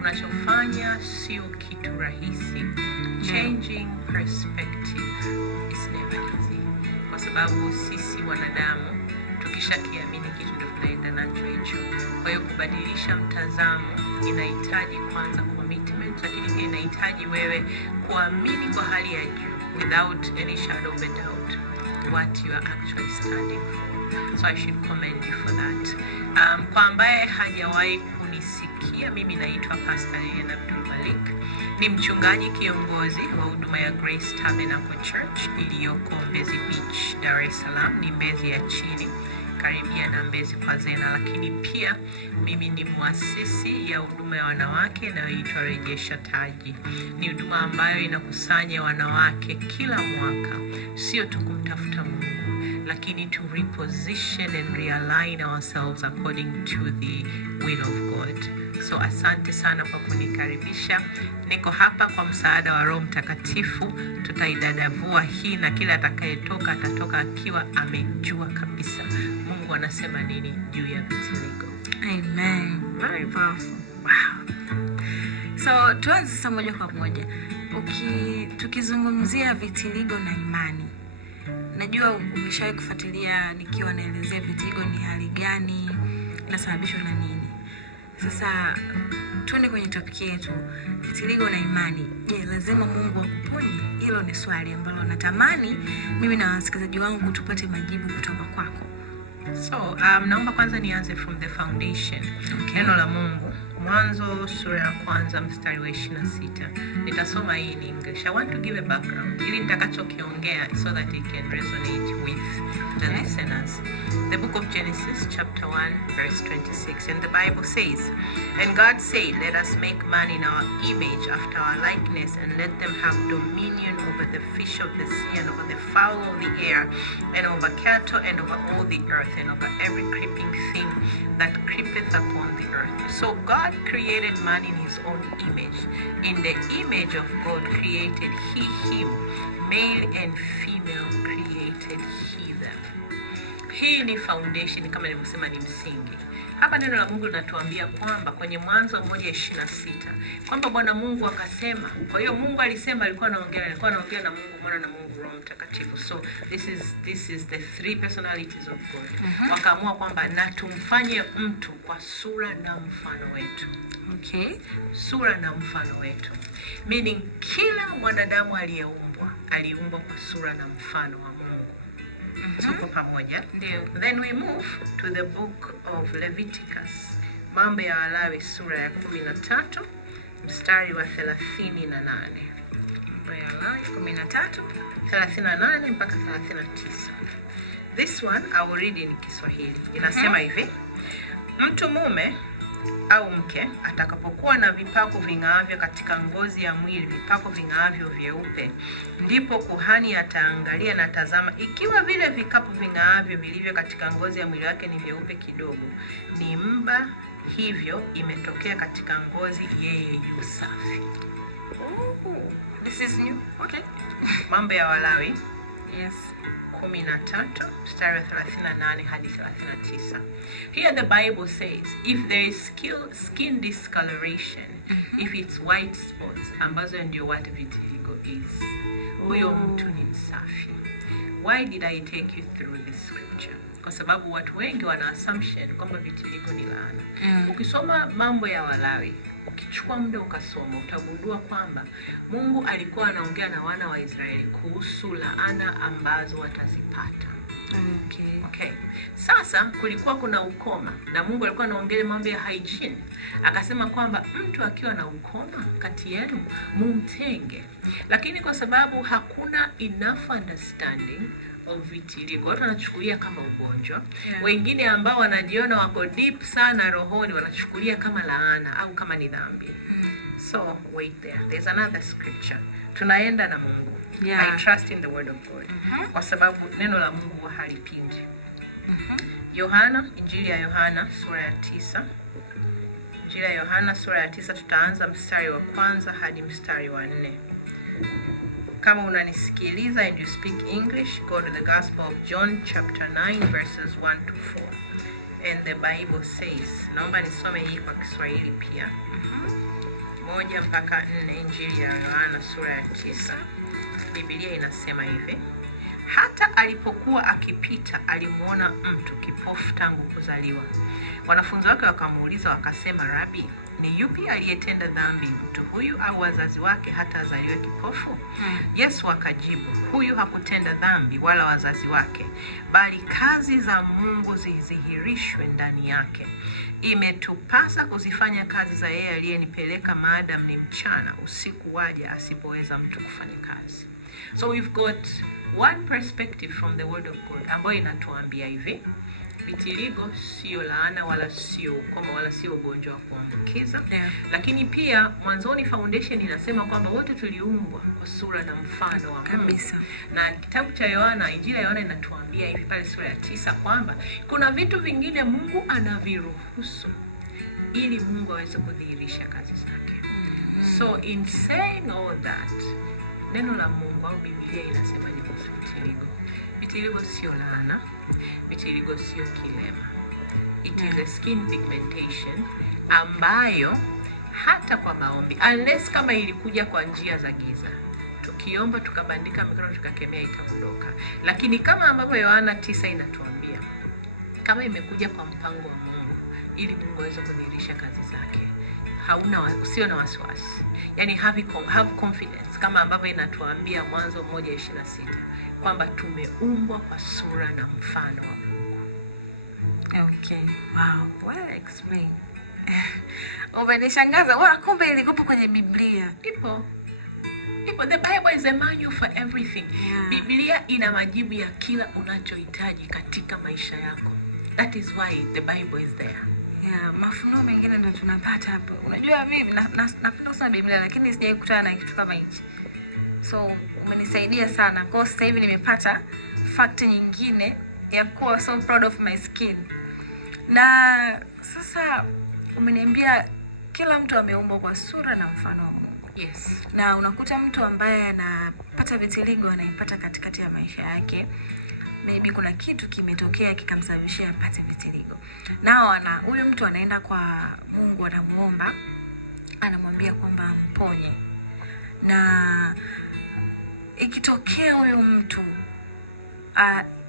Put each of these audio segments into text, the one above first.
Unachofanya sio kitu rahisi. Changing perspective is never easy. Kwa sababu sisi wanadamu tukishakiamini kitu ndio tunaenda nacho hicho. Kwa hiyo kubadilisha mtazamo inahitaji kwanza commitment, lakini pia inahitaji wewe kuamini kwa hali ya juu without any shadow of a doubt what you are actually standing for. So I should commend you for that. Kwa ambaye hajawahi kunisikia, mimi naitwa Pastor Lilian Abdul Malik. Ni mchungaji kiongozi wa huduma ya Grace Tabernacle Church iliyoko Mbezi Beach, Dar es Salaam. Ni Mbezi ya chini, karibia na Mbezi kwa Zena. Lakini pia mimi ni muasisi ya huduma ya wanawake inayoitwa Rejesha Taji. Ni huduma ambayo inakusanya wanawake kila mwaka, sio tu kumtafuta Mungu, lakini to reposition and realign ourselves according to the will of God. So asante sana kwa kunikaribisha. Niko hapa kwa msaada wa Roho Mtakatifu. Tutaidadavua hii na kila atakayetoka atatoka akiwa amejua kabisa Mungu anasema nini juu ya vitiligo. Amen. Very powerful. Wow. So tuanze sasa moja kwa moja. Tukizungumzia vitiligo na imani. Najua umeshawahi kufuatilia nikiwa naelezea vitiligo ni hali gani, inasababishwa na nini. Sasa tuende kwenye topic yetu, vitiligo na imani. Je, lazima Mungu akuponye? Hilo ni swali ambalo natamani mimi na wasikilizaji wangu tupate majibu kutoka kwako. So, naomba kwanza nianze from the foundation. Neno la Mungu, Mwanzo sura ya 1 mstari wa 26. Nitasoma hii in English. I want to give a background ili nitakachokiongea so that it can resonate with the listeners. The book of Genesis chapter 1 verse 26, and the Bible says, "And God said, let us make man in our image after our likeness, and let them have dominion over the fish of the sea, and over the fowl of the air, and over cattle, and over all the earth, and over every creeping thing that creepeth upon the earth." So God created man in his own image. In the image of God created he him, male and female created he them. Hii ni foundation, kama nilivyosema, ni msingi. Hapa neno la Mungu linatuambia kwamba kwenye Mwanzo 1:26 kwamba Bwana Mungu akasema. Kwa hiyo Mungu alisema, alikuwa anaongea na Mungu Mwana na Mungu Roho Mtakatifu. So this is the three personalities of God. Wakaamua kwamba na tumfanye mtu kwa sura na mfano wetu. Okay. Sura na mfano wetu. Meaning kila mwanadamu aliumbwa kwa sura na mfano wa Mungu. Tuko pamoja? Ndio. Then we move to the book of Leviticus. Mambo ya Walawi sura ya 13 mstari wa 38. Mambo ya Walawi 13:38 mpaka 39. This one I will read in Kiswahili. Inasema hivi: mtu mume au mke atakapokuwa na vipako ving'aavyo katika ngozi ya mwili, vipako ving'aavyo vyeupe, ndipo kuhani ataangalia na tazama, ikiwa vile vikapu ving'aavyo vilivyo katika ngozi ya mwili wake ni vyeupe kidogo, ni mba, hivyo imetokea katika ngozi, yeye yu safi. This is new. Okay. Mambo ya Walawi. Yes. 13 mstari wa 38 hadi 39. Here the Bible says, if there is skin discoloration, if it's white spots, ambazo ndio what vitiligo is, huyo mtu ni msafi. Why did I take you through this scripture? Kwa sababu watu wengi wana assumption kwamba vitiligo ni laana. Ukisoma Mambo ya Walawi, ukichukua muda ukasoma, utagundua kwamba Mungu alikuwa anaongea na wana wa Israeli kuhusu laana ambazo watazipata. Okay. Sasa kulikuwa kuna ukoma na Mungu alikuwa anaongea mambo ya hygiene. Akasema kwamba mtu akiwa na ukoma kati yenu mumtenge. Lakini kwa sababu hakuna enough understanding of vitiligo, watu wanachukulia kama ugonjwa. Wengine ambao wanajiona wako deep sana rohoni wanachukulia kama laana au kama ni dhambi. So wait there. There's another scripture. Tunaenda na Mungu. I trust in the word of God. Kwa sababu neno la Mungu halipindi. Injili ya Yohana sura ya 9. Injili ya Yohana sura ya 9, tutaanza mstari wa 1 hadi mstari wa 4. Kama unanisikiliza and you speak English, go to the Gospel of John chapter 9 verses 1 to 4. And the Bible says, naomba nisome hii kwa Kiswahili pia. 1 mpaka 4, Injili ya Yohana sura ya 9. Biblia inasema hivi: hata alipokuwa akipita alimuona mtu kipofu tangu kuzaliwa. Wanafunzi wake wakamuuliza wakasema, Rabi, ni yupi aliyetenda dhambi, mtu huyu au wazazi wake hata azaliwe kipofu? Yesu akajibu, huyu hakutenda dhambi wala wazazi wake, bali kazi za Mungu zidhihirishwe ndani yake. Imetupasa kuzifanya kazi za yeye aliyenipeleka maadamu ni mchana, usiku waja asipoweza mtu kufanya kazi. So we've got one perspective from the word of God ambayo inatuambia hivi: vitiligo sio laana wala sio ukoma wala sio ugonjwa wa kuambukiza. Lakini pia Mwanzoni Foundation inasema kwamba wote tuliumbwa kwa sura na mfano wa Mungu. Na kitabu cha Yohana, Injili ya Yohana inatuambia hivi pale sura ya 9 kwamba kuna vitu vingine Mungu anaviruhusu ili Mungu aweze kudhihirisha kazi zake. So in saying all that, neno la Mungu au Biblia inasema ni kuhusu vitiligo. Vitiligo sio laana, vitiligo sio kilema. It is a skin pigmentation ambayo hata kwa maombi, unless kama ilikuja kwa njia za giza, tukiomba tukabandika mikono tukakemea itaondoka. Lakini kama ambavyo Yohana 9 inatuambia, kama imekuja kwa mpango wa Mungu ili Mungu aweze kudhihirisha kazi zake, sio na wasiwasi. Yani have confidence, kama ambavyo inatuambia Mwanzo 1:26 kwamba tumeumbwa kwa sura na mfano wa Mungu. Okay. Wow. Well explained. Umenishangaza. Kumbe ilikuwa kwenye Biblia. Ipo. The Bible is a manual for everything. Biblia ina majibu ya kila unachohitaji katika maisha yako. That is why the Bible is there. Mafunuo mengine ndio tunapata hapo. Unajua mimi napenda kusoma Biblia lakini sijawahi kukutana na kitu kama hichi. So umenisaidia sana. Kwa sasa hivi nimepata fact nyingine ya kuwa so proud of my skin. Na sasa umeniambia kila mtu ameumbwa kwa sura na mfano wa Mungu. Yes. Na unakuta mtu ambaye anapata vitiligo anaipata katikati ya maisha yake. Maybe kuna kitu kimetokea kikamsababishia apate vitiligo. Nao huyu mtu anaenda kwa Mungu, anamuomba, anamwambia kwamba mponye. Na ikitokea huyu mtu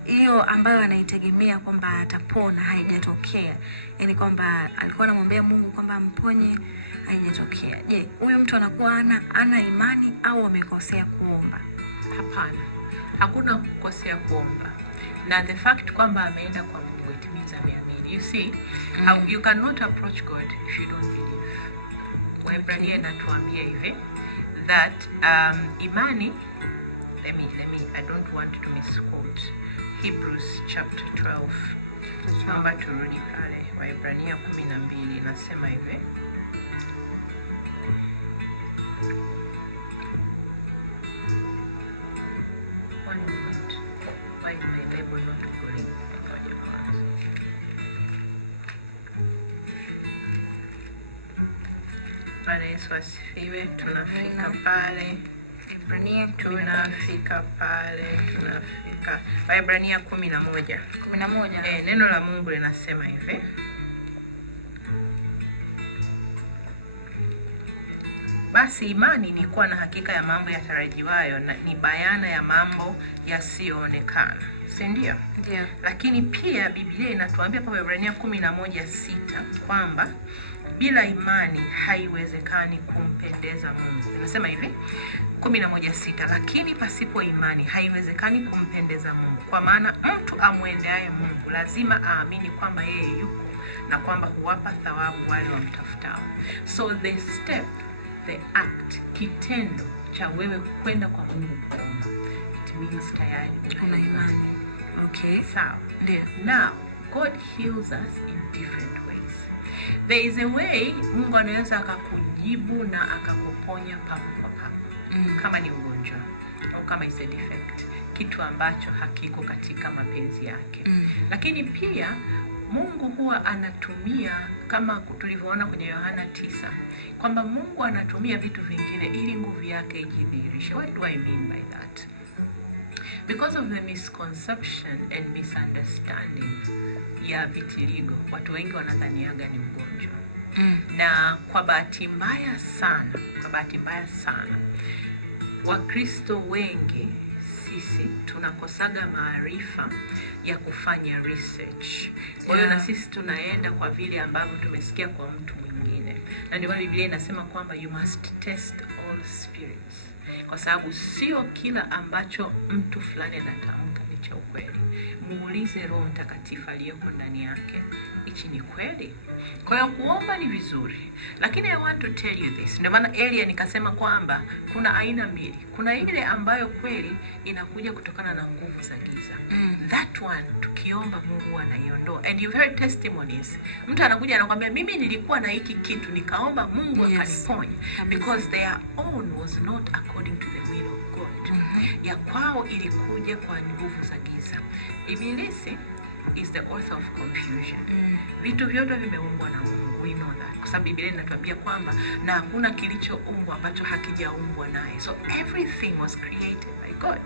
hiyo ambayo anaitegemea kwamba atapona haijatokea, yani kwamba alikuwa anamwambia Mungu kwamba mponye, haijatokea. Je, huyu mtu anakuwa ana imani au amekosea kuomba? Hapana. Hakuna kukosea kuomba. Na the fact kwamba ameenda kwa Mungu, it means ameamini. You see, you cannot approach God if you don't believe. Waebrania inatuambia hivi that imani, let me I don't want to misquote Hebrews chapter 12. Naomba turudi pale Waebrania 12 inasema hivi. One moment. Why is my Bible not going? Bwana Yesu asifiwe. Tunafika pale Waebrania 11. Neno la Mungu linasema hivi. Basi imani ni kuwa na hakika ya mambo yatarajiwayo na ni bayana ya mambo yasiyoonekana. Si ndio? Ndio. Lakini pia Biblia inatuambia kwa Waebrania 11:6 kwamba bila imani haiwezekani kumpendeza Mungu. Inasema hivi 11:6, lakini pasipo imani haiwezekani kumpendeza Mungu, kwa maana mtu amwendeaye Mungu lazima aamini kwamba yeye yuko na kwamba huwapa thawabu wale wamtafutao. So the act, kitendo cha wewe kwenda kwa Mungu kuomba, it means tayari una imani. Okay. Sawa. Now, God heals us in different ways. There is a way Mungu anaweza akakujibu na akakuponya papo kwa papo. Kama ni ugonjwa au kama is a defect, kitu ambacho hakiko katika mapenzi yake. Lakini pia Mungu huwa anatumia, kama tulivyoona kwenye Yohana 9, kwamba Mungu anatumia vitu vingine ili nguvu yake ijidhihirishe. What do I mean by that? because of the misconception and misunderstanding ya vitiligo, watu wengi wanadhaniaga ni ugonjwa. Na kwa bahati mbaya sana Wakristo wengi sisi tunakosaga maarifa ya kufanya research. Kwa hiyo na sisi tunaenda kwa vile ambavyo tumesikia kwa mtu mwingine. Na ndio maana Biblia inasema kwamba you must test all spirits. Kwa sababu sio kila ambacho mtu fulani anatamka ni cha ukweli. Muulize Roho Mtakatifu aliyeko ndani yake, hichi ni kweli? Kwa hiyo kuomba ni vizuri, lakini I want to tell you this. Ndio maana Elia nikasema kwamba kuna aina mbili. Kuna ile ambayo kweli inakuja kutokana na nguvu za giza. That one tukiomba Mungu anaiondoa. And you heard testimonies. Mtu anakuja anakuambia mimi nilikuwa na hiki kitu nikaomba Mungu akaniponya, because their own was not according to the will of God. Ya kwao ilikuja kwa nguvu za giza. Ibilisi is the author of confusion. Vitu vyote vimeumbwa na Mungu. We know that. Kwa sababu Biblia inatuambia kwamba na hakuna kilichoumbwa ambacho hakijaumbwa naye. So everything was created by God.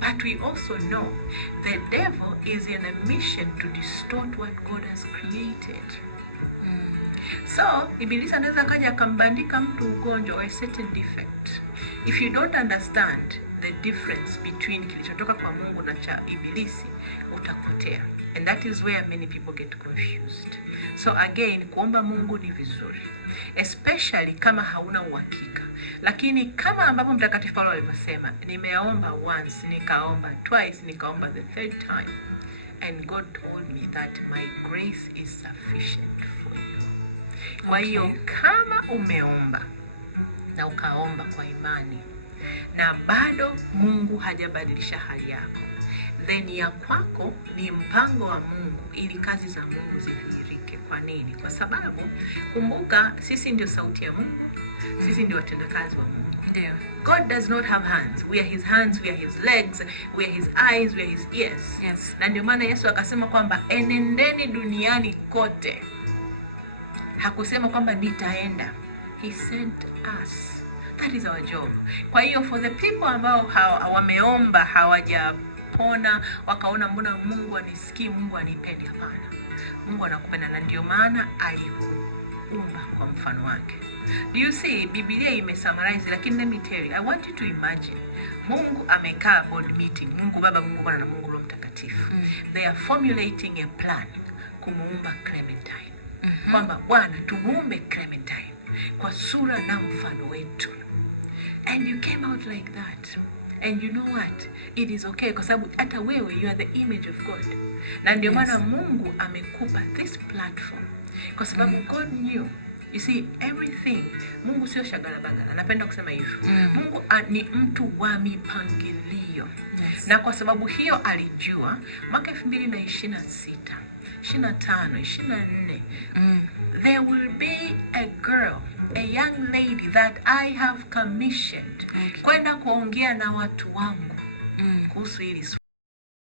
But we also know the devil is in a mission to distort what God has created. So Ibilisi anaweza kaja akambandika mtu ugonjwa or a certain defect. If you don't understand the difference between kilichotoka kwa Mungu na cha Ibilisi, utapotea. And that is where many people get confused. So again, kuomba Mungu ni vizuri, especially kama hauna uhakika. Lakini kama ambapo Mtakatifu Paulo alivyosema, nimeomba once, nikaomba twice, nikaomba the third time, and God told me that my grace is sufficient for you. Kwa hiyo kama umeomba na ukaomba kwa imani na bado Mungu hajabadilisha hali yako, then ya kwako ni mpango wa Mungu ili kazi za Mungu zidhihirike. Kwa nini? Kwa sababu kumbuka, sisi ndio sauti ya Mungu. Sisi ndio watendakazi wa Mungu. God does not have hands. We are his hands, we are his legs, we are his eyes, we are his ears. Yes. Na ndio maana Yesu akasema kwamba enendeni duniani kote. Hakusema kwamba nitaenda. He sent us. That is our job. Kwa hiyo for the people ambao wameomba hawajapona, wakaona mbona Mungu anisikii, Mungu anipendi, hapana. Mungu anakupenda na ndio maana alikuumba kwa mfano wake. Do you see, Biblia imesummarize, lakini let me tell you, I want you to imagine. Mungu amekaa board meeting, Mungu Baba, Mungu Mwana na Mungu Roho Mtakatifu. They are formulating a plan kumuumba Clementine. Kwamba Bwana tumuumbe Clementine kwa sura na mfano wetu. And you came out like that. And you know what? It is okay, kwa sababu hata wewe you are the image of God. Na ndio maana Mungu amekupa this platform. Kwa sababu God knew. You see, everything. Mungu sio shagalabagala. Napenda kusema hivyo. Mungu ni mtu wa mipangilio. Na kwa sababu hiyo alijua mwaka 2026, 25, 24, there will be a girl, a young lady that I have commissioned kwenda kuongea na watu wangu kuhusu hili